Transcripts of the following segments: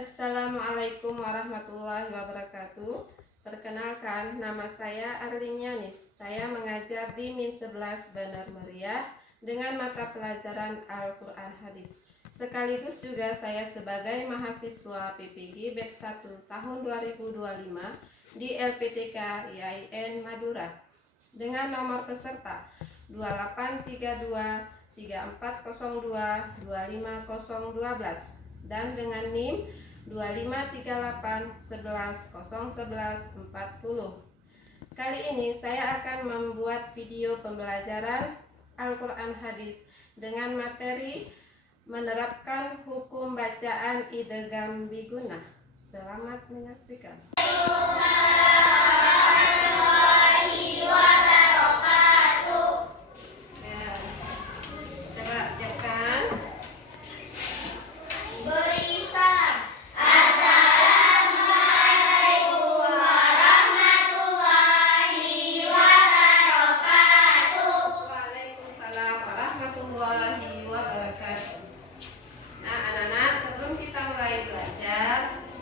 Assalamualaikum warahmatullahi wabarakatuh. Perkenalkan, nama saya Arlin Yanis. Saya mengajar di Min 11 Benar Meriah dengan mata pelajaran Al-Quran Hadis. Sekaligus juga saya sebagai mahasiswa PPG Batch 1 tahun 2025 di LPTK IAIN Madura dengan nomor peserta 2832 3402 25012 dan dengan NIM 253811011140. Kali ini saya akan membuat video pembelajaran Al-Quran Hadis dengan materi menerapkan hukum bacaan idgham bigunnah. Selamat menyaksikan.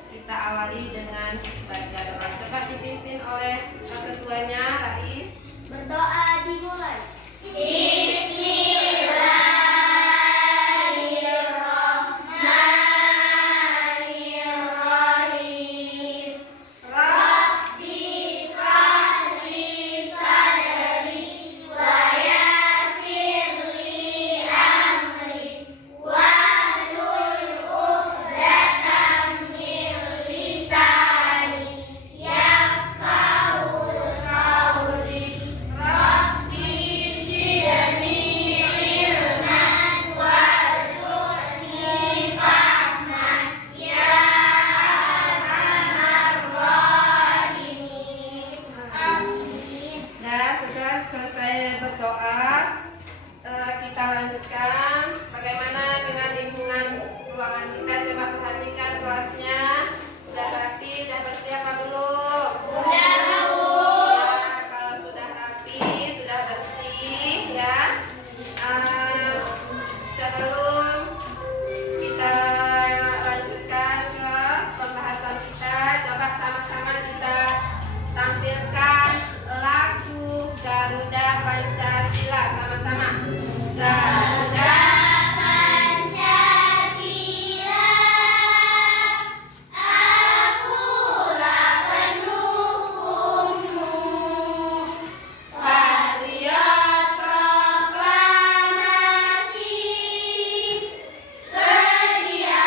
Kita awali dengan baca doa. Coba dipimpin oleh ketuanya, Rais. Berdoa dimulai. Bismillahirrahmanirrahim. Rabbi shrahli sadri wa yassir li amri wahlul 'uqdatam min lisani yafqahu qawli. Rabbi zidni ilman warzuqni fahman ya arhamar rahimin. Amin. Nah, setelah selesai berdoa, kita lanjutkan. Bagaimana dengan lingkungan ruangan kita? Coba perhatikan kelasnya. Sudah rapi, sudah bersih apa belum? Udah, Bu. Ya, kalau sudah rapi, sudah bersih, ya. Sebelum kita lanjutkan ke pembahasan kita, coba sama-sama kita tampilkan lagu Garuda Pancasila sama-sama. Garuda Pancasila, akulah pendukungmu. Patriot proklamasi, sedia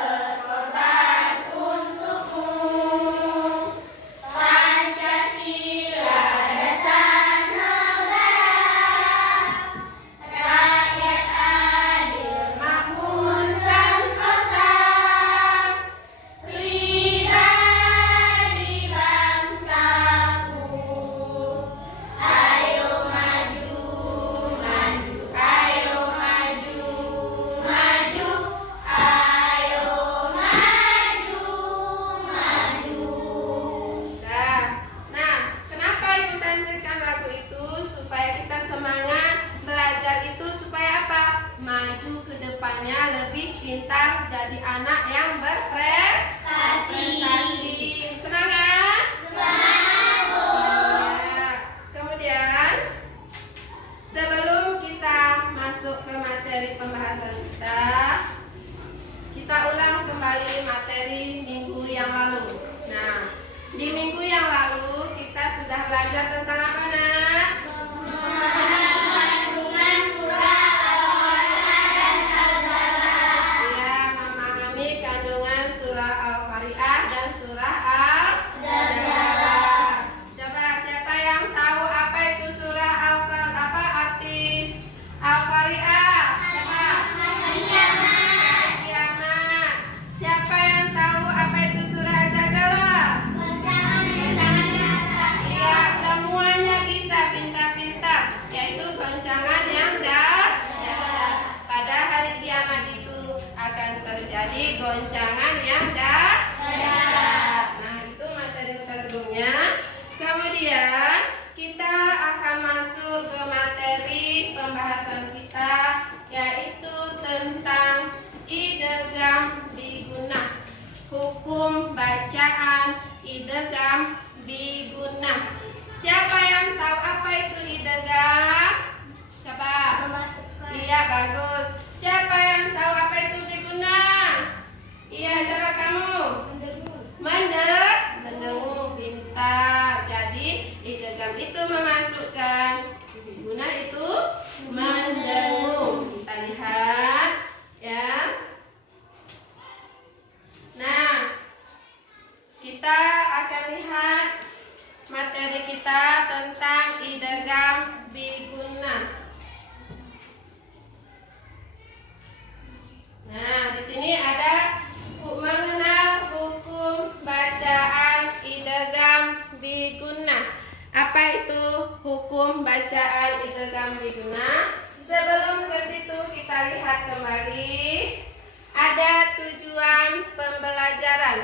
berkorban untukmu. Pancasila dasar negara, rakyat adil makmur sentosa, pribadi bangsaku. Ayo maju, maju, ayo maju, maju, ayo maju, maju. Nah, kenapa Ibu tampilkan lagu itu? Supaya kita semangat belajar itu, supaya apa? Maju ke depannya lebih pintar, jadi anak yang berprestasi. Semangat? Semangat, Bu. Ya. Kemudian, sebelum kita masuk ke materi pembahasan kita ulang kembali materi minggu yang lalu. Nah, di minggu yang lalu kita sudah belajar tentang apa, Nak? Kandungan surah Al-Qari'ah dan Al-Zalzalah. Ya, memahami kandungan surah Al-Qari'ah dan surah Al-Zalzalah. Coba siapa yang tahu apa itu surah Al-Qari'ah? Apa arti Al-Qari'ah? Siapa? Kiamat. Kiamat. Siapa yang tahu apa itu surah Al-Zalzalah? Goncangan Iya, semuanya bisa pintar-pintar, yaitu goncangan yang dahsyat. Pada hari kiamat itu akan terjadi goncangan yang dahsyat. idgham bigunnah. Siapa yang tahu apa itu idgham? Coba. Iya, bagus. Siapa yang tahu apa itu bigunnah? Iya, coba kamu. Mendengung, pintar. Jadi idgham itu memasukkan, bigunnah itu mendengung. Kita lihat ya. Nah, kita akan lihat materi kita tentang idgham bigunnah. Nah, di sini ada mengenal hukum bacaan idgham bigunnah. Apa itu hukum bacaan idgham bigunnah? Sebelum ke situ kita lihat kembali ada tujuan pembelajaran.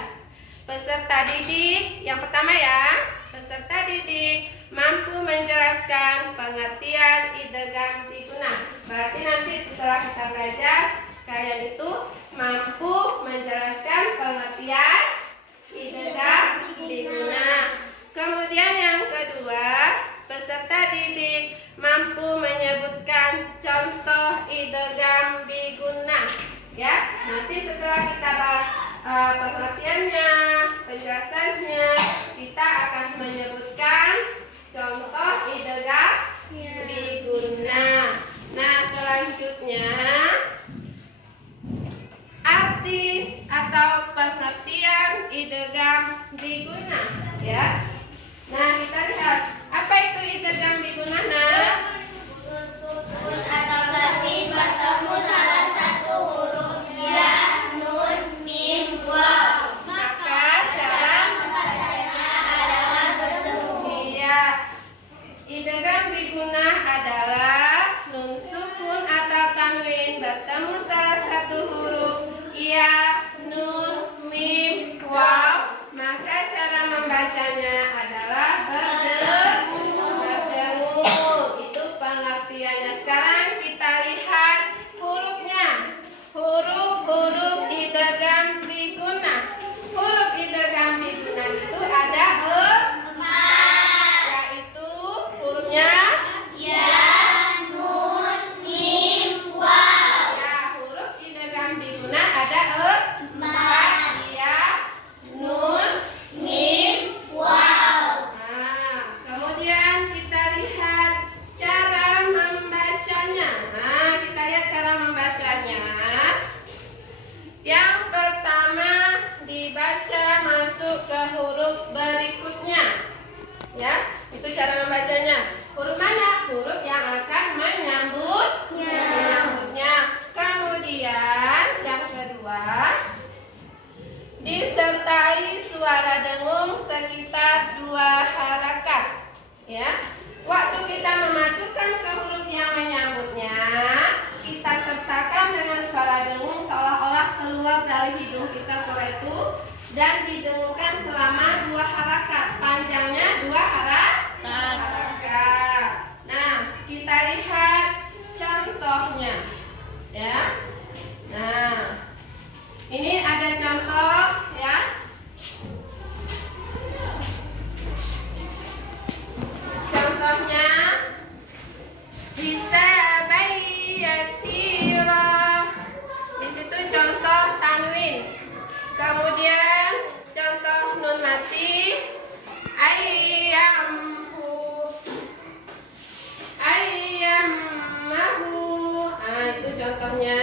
Peserta didik yang pertama ya, peserta didik mampu menjelaskan pengertian idgham bigunnah. Berarti nanti setelah kita belajar, kalian itu mampu menjelaskan pengertian idgham bigunnah. Kemudian yang kedua, peserta didik mampu menyebutkan contoh idgham bigunnah. Ya, nanti setelah kita bahas pengertiannya, penjelasannya, kita akan menyebutkan contoh idgham bigunnah. Nah, selanjutnya arti atau pengertian idgham bigunnah ya. Nah, kita lihat apa itu idgham bigunnah. Nah, Sukun atau tanwin bertemu salah satu huruf ya, nun, mim, waw. maka cara Membacanya adalah bertemu. iya, idgham bigunnah adalah nun sukun atau tanwin bertemu salah satu huruf ya, nun, mim, waw. Maka cara membacanya adalah bertemu. Itu pengertiannya. Sekarang kita lihat hurufnya. Huruf-huruf idgham bigunnah. Huruf idgham bigunnah itu ada 4, yaitu hurufnya Ya, nun, mim, waw. ya. Huruf idgham bigunnah ada 4 ya, nun, Mim, waw. nah, kemudian kita lihat cara membacanya. Nah, kita lihat cara membacanya. Yang pertama dibaca masuk ke huruf berikutnya. Ya, itu cara membacanya. Huruf mana? Huruf yang akan menyambutnya. Kemudian yang kedua, disertai suara dengung sekitar 2 harakat. Ya, waktu kita memasukkan ke huruf yang menyambutnya, kita sertakan dengan suara dengung seolah-olah keluar dari hidung kita suara itu dan didengungkan selama 2 harakat. Panjangnya 2 harakat. Nah, kita lihat contohnya. Ya. Nah, ini ada contoh ya. Contohnya bisa yasira. Di situ contoh tanwin. Kemudian contoh nun mati ayyamahu. Nah, itu contohnya.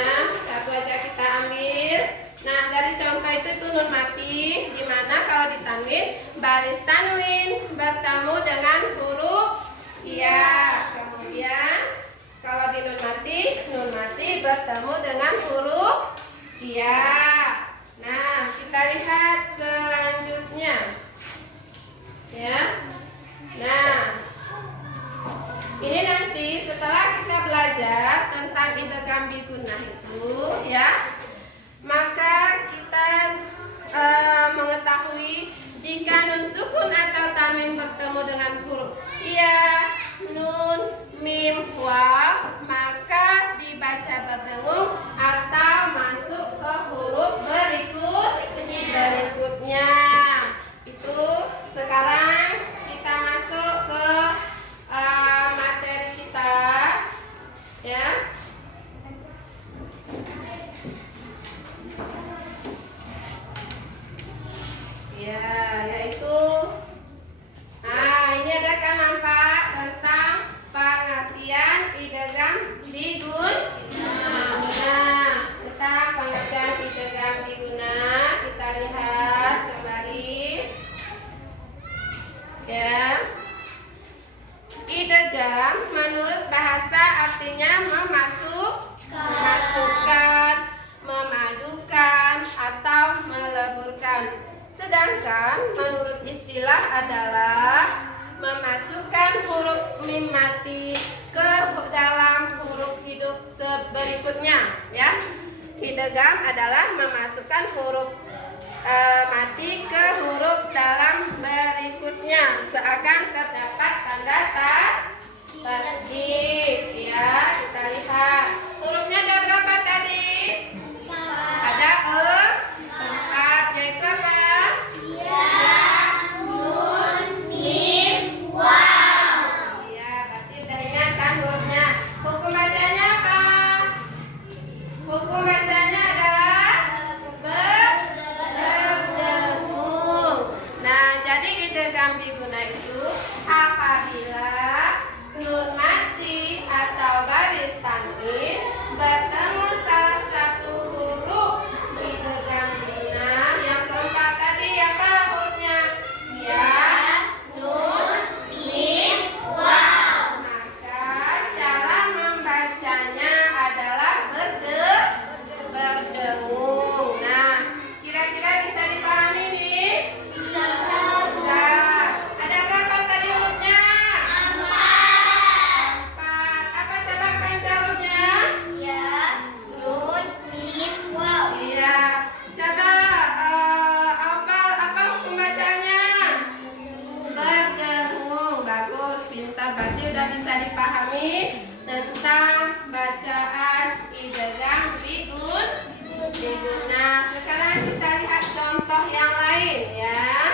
Satu aja kita ambil. Nah, dari contoh itu nun mati, di mana kalau di tanwin baris tanwin bertemu dengan huruf ya. Kemudian kalau di nun mati bertemu dengan huruf ya. Nah, kita lihat selanjutnya. Ya. Nah, ini nanti setelah kita belajar tentang idgham bigunnah itu ya, maka kita mengetahui jika nun sukun atau tanwin bertemu dengan huruf ya, nun, mim, waw, maka dibaca berdengung atau masuk ke huruf Ya, yaitu ini ada kan nampak tentang pengertian idgham biguna. Tentang pengertian idgham biguna kita lihat kembali. Ya. Idgham menurut bahasa artinya memasukkan, memadukan atau meleburkan. Sedangkan menurut istilah adalah memasukkan huruf mim mati ke dalam huruf hidup berikutnya, ya. Idgham adalah memasukkan huruf mati ke huruf dalam berikutnya seakan terdapat tanda tasdid, ya. Kita lihat hurufnya ada berapa tadi? Ada 4, yaitu apa? Ya, nun, mim, waw. Ya, berarti udah ingat kan hurufnya. Hukum bacanya apa? Hukum bacanya adalah berdengung. Nah, jadi idgham biguna itu apabila nun mati atau baris tanwin bertemu salah satu huruf idgham biguna. Yang keempat tadi apa hurufnya? Ya, Nun, mim, waw. maka cara membacanya adalah berdengung. Nah, kira-kira bisa dipahami nih? Bisa. Ada berapa tadi hurufnya? 4. Apa coba baca hurufnya? Ya, nun, mim, waw. Iya. Coba apa hukum bacanya? Berdengung. Bagus, pintar. Berarti udah bisa dipahami tentang bacaan idgham biguna. Sekarang kita lihat contoh yang lain, ya,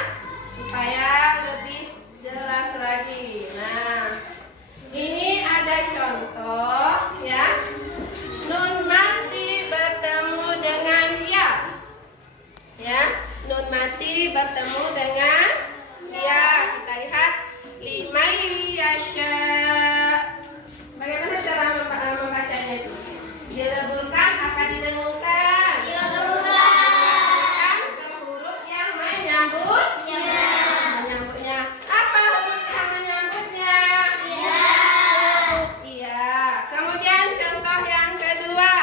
supaya lebih jelas lagi. Nah, ini ada contoh, ya. Nun mati bertemu dengan ya. Ya, nun mati bertemu dengan ya. Kita lihat limai yasha. Bagaimana cara membacanya itu? Dileburkan apa didengungkan? Dileburkan ke huruf yang menyambutnya. Apa huruf yang menyambutnya? Iya. Kemudian contoh yang kedua,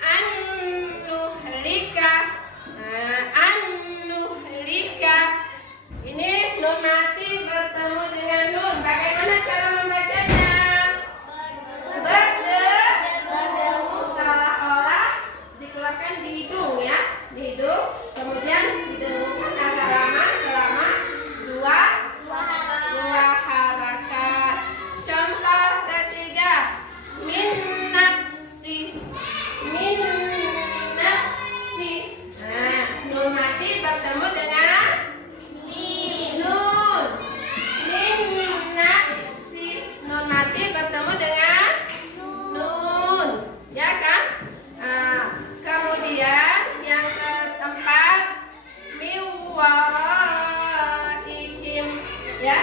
an-nuhlika. Nah, an-nuhlika. Ini nun mati bertemu dengan nun. Bagaimana cara membacanya? Berdengung, seolah-olah dikeluarkan di hidung, ya, di hidung. Kemudian didengungkan agak lama selama dua harakat. Contoh ketiga, min nafsi. Nah, nun mati bertemu dengan nun. Min nafsi. Nun mati bertemu dengan nun, ya kan? Kemudian yang keempat, miwaraihim, ya.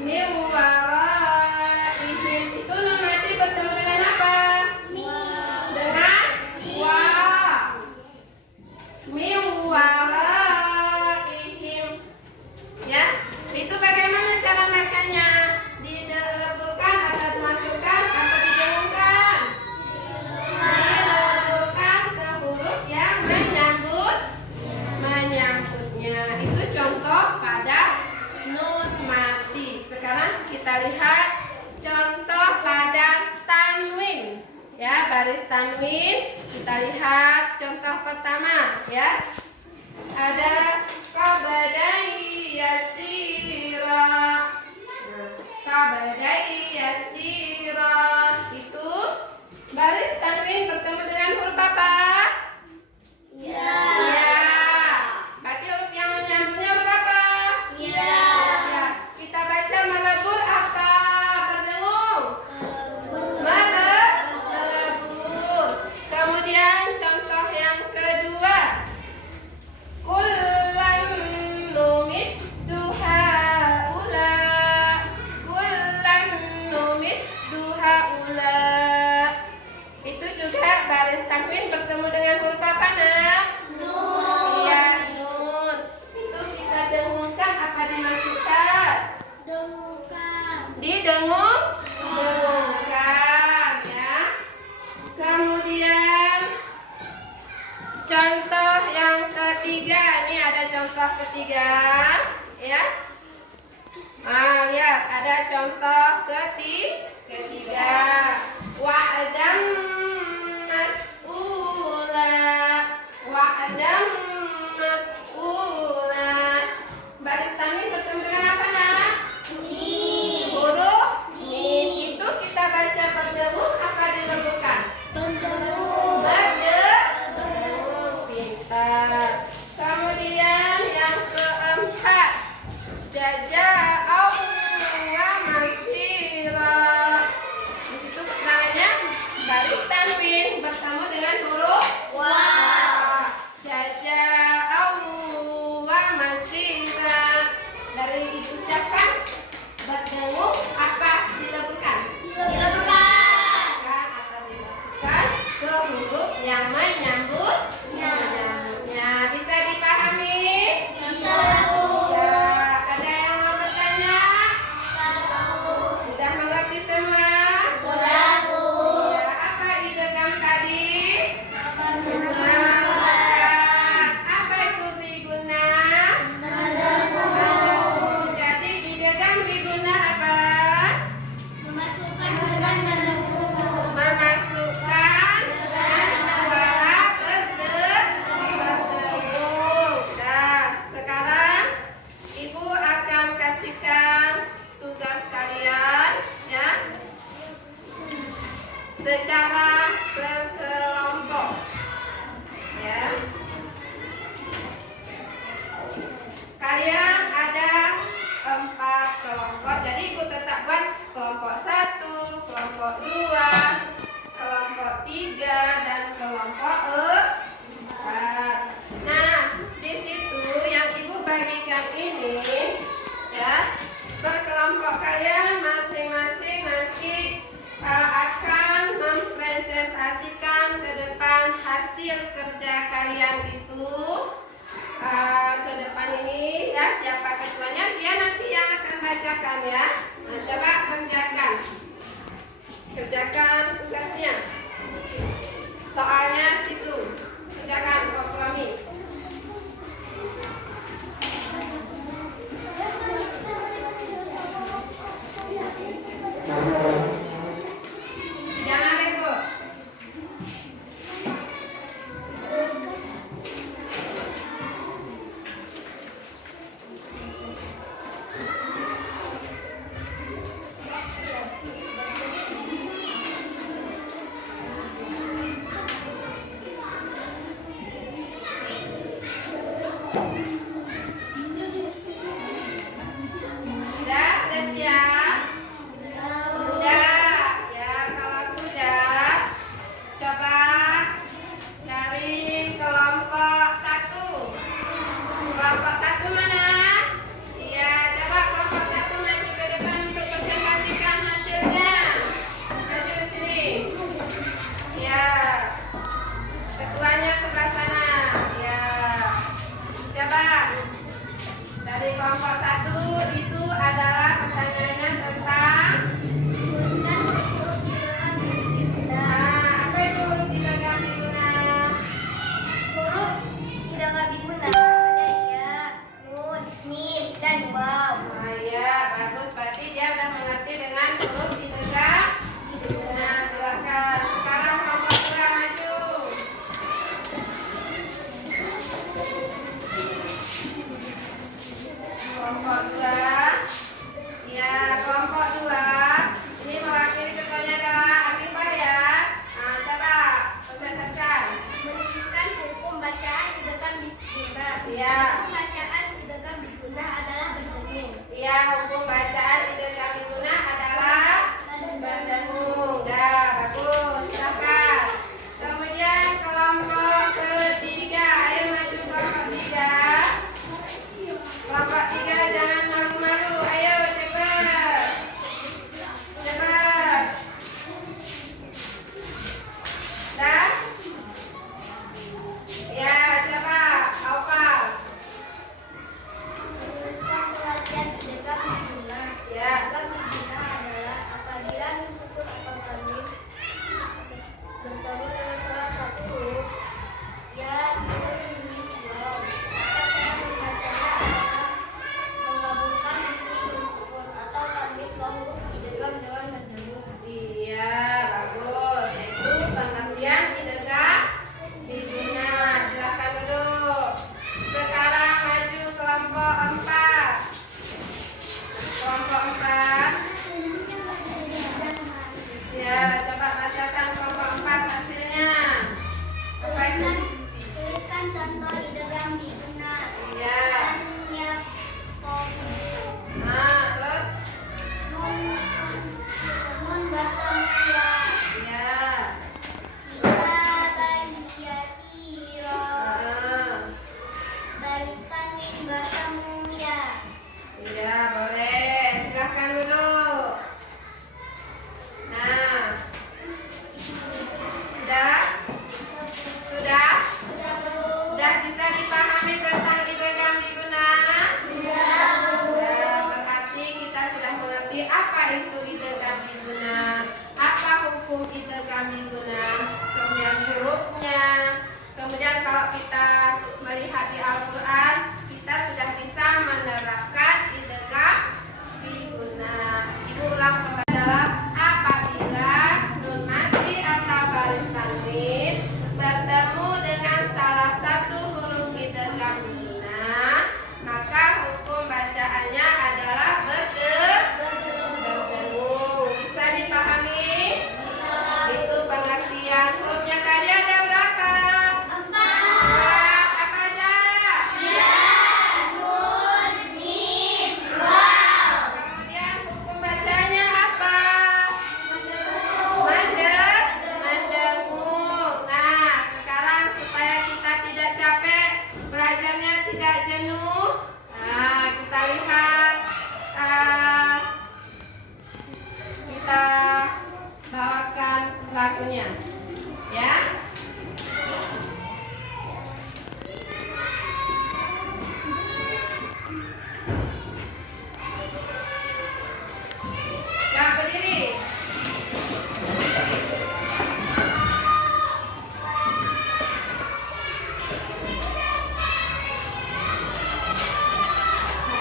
Miwaraihim itu nun mati bertemu dengan apa? Dengan wa. Miwaraihim, ya. Itu bagaimana cara bacanya? Dileburkan atau dimasukkan atau didengungkan? Dileburkan ke huruf yang menyambutnya. Itu contoh pada nun mati. Sekarang kita lihat contoh pada tanwin, ya, baris tanwin. Kita lihat contoh pertama, ya. Ada kabadai yasira. Nah, kabadai yasira itu baris tanwin bertemu dengan huruf apa? Ya. Berarti huruf yang menyambutnya huruf apa? Ya. Kita baca melebur apa? Berdengung. Melebur. Kemudian contoh yang kedua, contoh ketiga, ya. Ah, lihat ada contoh ketiga. Wa'dam mas'ula. Wa'dam mas'ula. Baris tanwin bertemu dengan apa, Nak? Mim. Huruf mim itu kita baca berdengung apa dileburkan? Berdengung. Berdengung. Pintar. Kemudian yang keempat, jaza'an wa masira. Di situ keterangannya baris tanwin bertemu dengan huruf Waw. jaza'an wa masira. Dari diucapkan berdengung apa dileburkan? Dileburkan. Atau dimasukkan ke huruf yang menyambut nyambutnya. Bisa dipahami? Bisa, Bu. Ya, ada yang mau bertanya? Tahu. Sudah mengerti semua? Sudah, Bu. Ya, apa idgham tadi? Berdengung. Apa itu biguna? Berdengung. Jadi idgham biguna apa? Memasukkan dengan berdengung. Memasukkan suara berdengung. Nah, sekarang Ibu akan kasihkan tugas kalian, ya, secara berkelompok, ya. Kalian ada 4 kelompok, jadi Ibu tetap buat kelompok 1, kelompok 2, kelompok 3, dan kelompok 4. Nah, di situ yang Ibu bagikan ini, ya, berkelompok kalian masing-masing nanti akan mempresentasikan ke depan hasil kerja kalian itu. Ke depan ini, ya, siapa ketuanya dia nanti yang akan bacakan, ya. Nah, coba kerjakan tugasnya, soalnya situ kerjakan kompromi. Jangan ribut. Sudah siap? Sudah. Ya, kalau sudah, coba dari kelompok 1. Kelompok 1 mana? Iya, coba kelompok 1 maju ke depan untuk presentasikan hasilnya. Maju ke sini. Ya. Ketuanya sebelah sana. Ya. Coba. Dari kelompok 1 itu adalah pertanyaannya tentang apa itu huruf idgham biguna? Huruf idgham biguna ada ya, nun, baris tanwin bertemu ya. Iya, boleh. Silahkan duduk. Nah, sudah? Sudah? Sudah Bu. Sudah bisa dipahami tentang idgham biguna? Sudah Bu. Ya, berarti kita sudah mengerti apa itu idgham biguna, apa hukum idgham biguna, kemudian hurufnya. Kemudian kalau kita melihat di Al-Quran, kita sudah bisa menerapkan idgham biguna. Ibu ulang kembali adalah apabila nun mati atau baris tanwin bertemu dengan salah satu huruf idgham biguna, maka hukum bacaannya adalah bertemu. Bisa dipahami? Itu pengertian. Hurufnya tadi ada berapa? 4. Apa aja? Ya, nun, mim, waw. Kemudian hukum bacanya apa? Mendengung. Nah, sekarang supaya kita tidak capek, belajarnya tidak jenuh. Nah, kita lihat. Kita bawakan lagunya, ya. Ya, berdiri.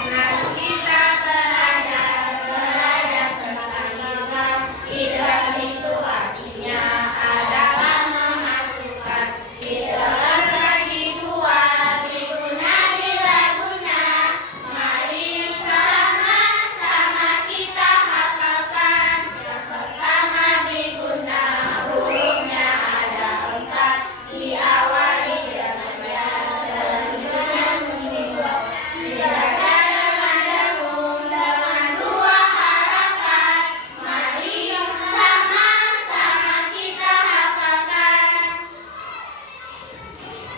Nah, kita belajar tentang idgham. Idgham itu artinya adalah memasukkan idgham bagi dua Biguna bila guna, mari sama-sama kita hafalkan. Yang pertama biguna, hurufnya ada 4, diawali dengan ya, selanjutnya mungkin waw. Dibaca dengan dengung dengan 2 harakat. Mari sama-sama kita hafalkan.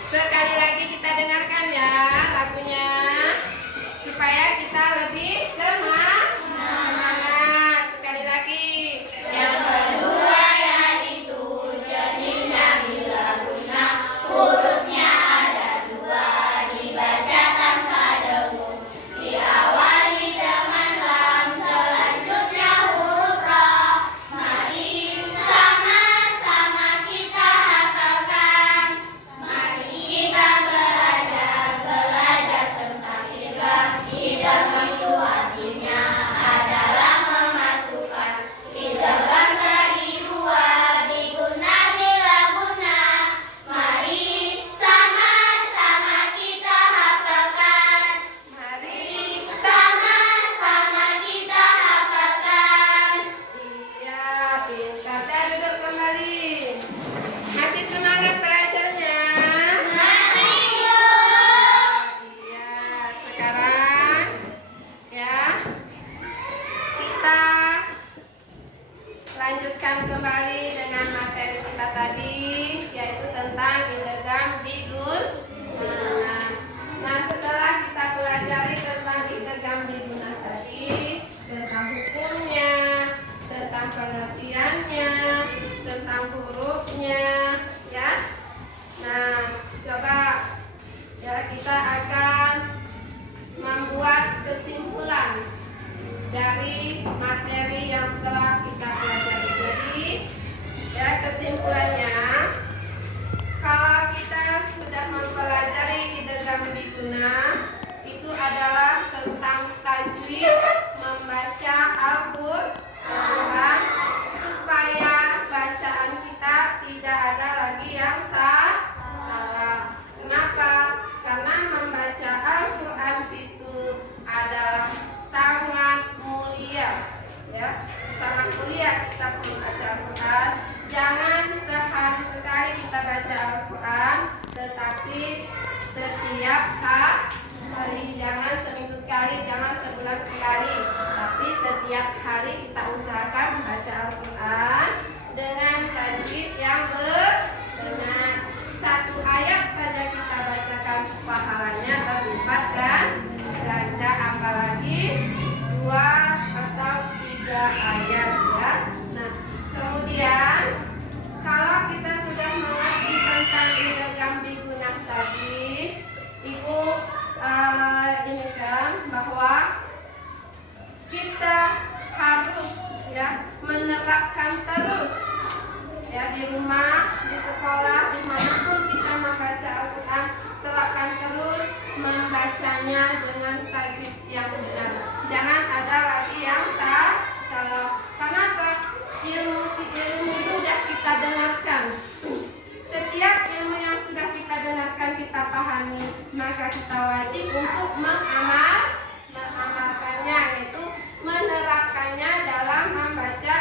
Sekali lagi kita dengarkan ya lagunya, supaya kita lebih semangat. Sekali lagi. Yang kedua yaitu jenisnya bila guna, hurufnya ada 2, dibaca tanpa dengung. Diawali dengan lam, selanjutnya huruf ra. Mari sama-sama kita hafalkan. Mari kita belajar tentang idgham. Idgham itu artinya adalah memasukkan idgham bagi 2, biguna bila guna. Mari sama-sama kita hafalkan. Mari. Sama-sama kita hafalkan. Iya, pintar. Dan duduk kembali. Masih semangat belajarnya? Mari Bu. Iya, sekarang ya kita lanjutkan kembali dengan materi kita tadi, yaitu tentang idgham biguna. Nah, setelah kita pelajari tentang idgham biguna tadi, tentang hukumnya, tentang pengertiannya, tentang hurufnya, ya. Nah, coba ya kita akan membuat kesimpulan dari materi yang telah kita pelajari. Jadi, ya kesimpulannya, kalau kita sudah mempelajari idgham biguna, itu adalah tentang tajwid membaca Al-Quran, supaya bacaan kita tidak ada lagi yang salah. Kenapa? Karena membaca Al-Quran itu adalah sangat mulia, inginkan bahwa kita harus menerapkan terus di rumah, di sekolah, dimanapun kita membaca Al-Quran, terapkan terus membacanya dengan tajwid yang benar. Jangan ada lagi yang salah. Kenapa? Ilmu itu sudah kita dengarkan. Setiap ilmu yang sudah kita dengarkan, kita pahami, maka kita wajib untuk mengamalkannya, yaitu menerapkannya dalam membaca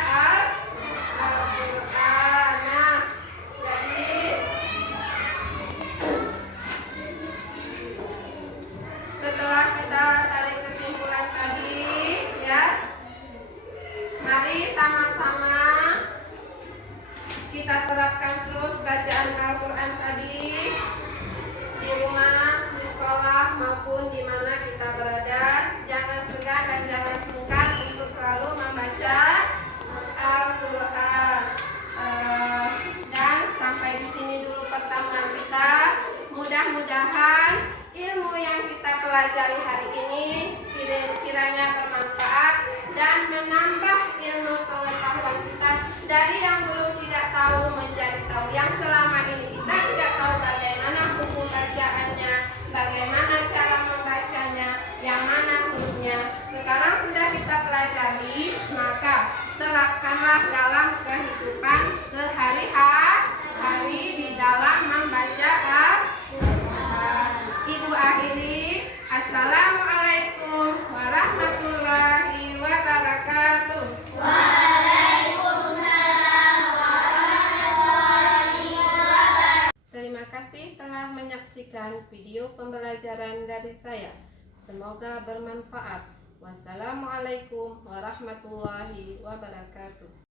Al-Quran. Nah, jadi setelah kita tarik kesimpulan tadi, mari sama-sama kita terapkan terus bacaan Al-Quran tadi di rumah, di sekolah, maupun di mana kita berada. Jangan segan dan jangan sungkan untuk selalu membaca Al-Quran. Dan sampai di sini dulu pertemuan kita. Mudah-mudahan ilmu yang kita pelajari hari ini kiranya bermanfaat dan menambah ilmu pengetahuan kita dari yang belum tidak tahu menjadi tahu. Yang selama ini kita tidak tahu bagaimana hukum bacaannya, bagaimana cara membacanya, yang mana hurufnya. Sekarang sudah kita pelajari, maka terapkanlah dalam kehidupan sehari-hari di dalam membaca Al-Quran. Ibu akhiri, Assalamualaikum warahmatullahi wabarakatuh. Waalaikumsalam warahmatullahi wabarakatuh. Terima kasih telah menyaksikan video pembelajaran dari saya. Semoga bermanfaat. Wassalamualaikum warahmatullahi wabarakatuh.